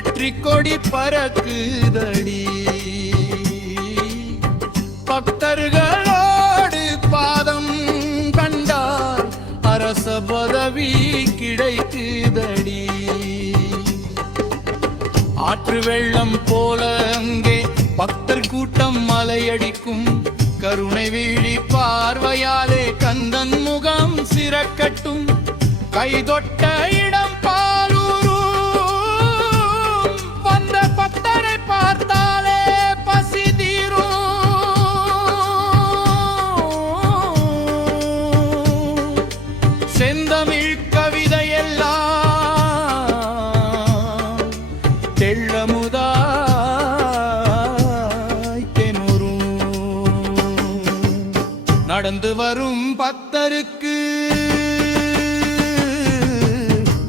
வெற்றி கொடி பறக்குதடி. பக்தர்களோடு பாதம் கண்டால் அரச பதவி கிடைக்குதடி. ஆற்று வெள்ளம் போல அங்கே பக்தர் கூட்டம் மலையடிக்கும். கருணை வீழி பார்வையாலே கந்தன் முகம் சிறக்கட்டும். கைதொட்ட இடம் பாலூரும். வந்த பக்தரை பார்த்தாலே பசி தீரும். செந்தமிழ் கவிதையெல்லாம் தெள்ளமுதாய் தெனுரும். நடந்து வரும் பக்தருக்கு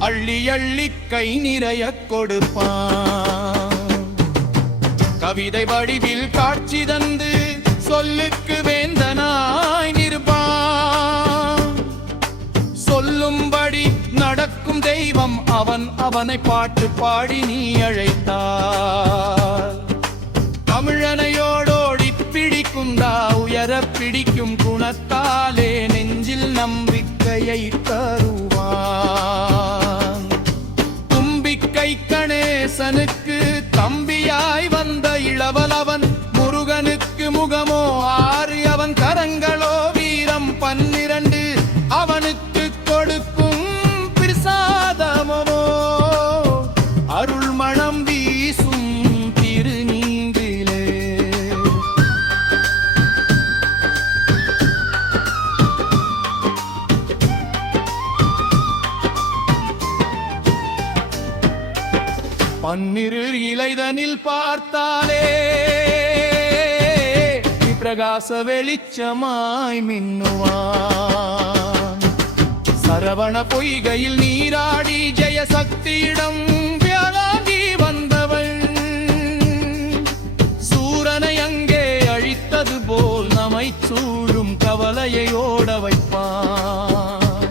அள்ளி அள்ளி கை நிறைய கொடுப்பான். கவிதை வடிவில் காட்சி தந்து சொல்லுக்கு வேந்தனாய் நிற்பான். சொல்லும்படி நடக்கும் தெய்வம் அவன். அவனை பாட்டு பாடி நீ அழைத்தார். தமிழனையோடோடி பிடிக்குந்தா உயர பிடிக்கும் குணத்தாலே நெஞ்சில் நம்பிக்கையை தருவான். தும்பிக்கை கணேசனுக்கு தம்பியாய் வந்த இளவலவன். முருகனுக்கு முகமோ 6 அவன் கரங்களோ வீரம் 12. அவனுக்கு கொடுக்கும் பிரசாதமோ அருள் மணம் வீசும் திருநீங்கிலே. பன்னிரு இலைதனில் பார்த்தாலே பிரகாச வெளிச்சமாய் மின்னுவான். சரவண பொய்கையில் நீராடி ஜெயசக்தியிடம் வியாழாகி வந்தவள். சூரனை அங்கே அழித்தது போல் நம்மை சூழும் கவலையை ஓட வைப்பான்.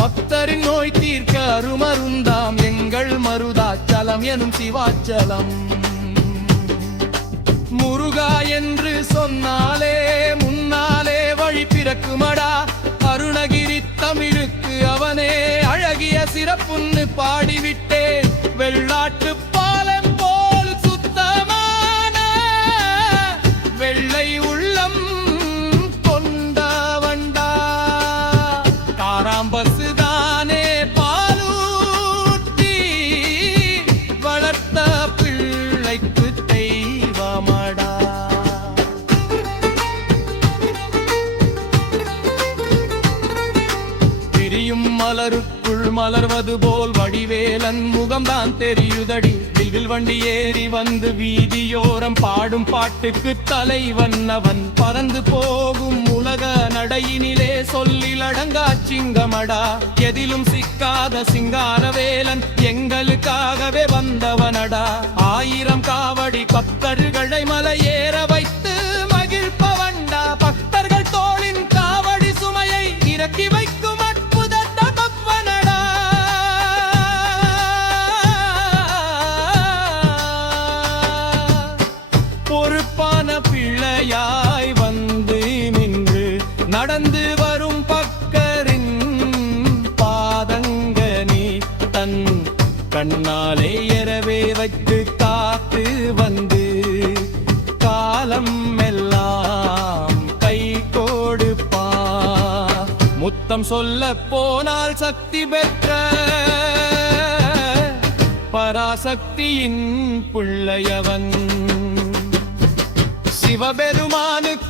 பக்தரின் நோய் தீர்க்க அருமருந்தாம் எங்கள் மருதாச்சலம் எனும் சிவாச்சலம். முருகா என்று சொன்னாலே முன்னாலே வழி பிறக்குமடா. அருணகிரி தமிழுக்கு அவனே அழகிய சிறப்புன்னு பாடிவிட்டேன். வெள்ளாட்டு பாலம் போல் சுத்தமான வெள்ளை உள்ளம் கொண்டவண்டா. காராம்பசு தானே பாலூட்டி வளர்த்த பிள்ளைக்கு தெய்வமடா. பிரியும் மலருக்குள் மலர்வது போல் வடிவேலன் முகம்தான் தெரியுதடி. வில்வில் வண்டி ஏறி வந்து வீதியோரம் பாடும் பாட்டுக்கு தலைவன் அவன். பறந்து போகும் உலக நடையினிலே சொல்லில் அடங்கா சிங்கமடா. எதிலும் சிக்காத சிங்காரவேலன் எங்களுக்காகவே வந்தவனடா. 1000 காவடி பக்தர்களை மலை ஏற வைத்து மகிழ்ப்பவண்டா. பக்தர்கள் தோளின் காவடி சுமையை இறக்கி வைக்கும் பொறுப்பான பிள்ளையாய் வந்து நின்று நடந்து வரும் பக்தரின் பாதங்கனி தன் கண்ணாலே எறவே வைத்து காத்து வந்து காலம் எல்லாம் கை கொடுப்பா. முத்தம் சொல்ல போனால் சக்தி பெற்ற பராசக்தியின் பிள்ளையவன். சிவபெருமானுக்கு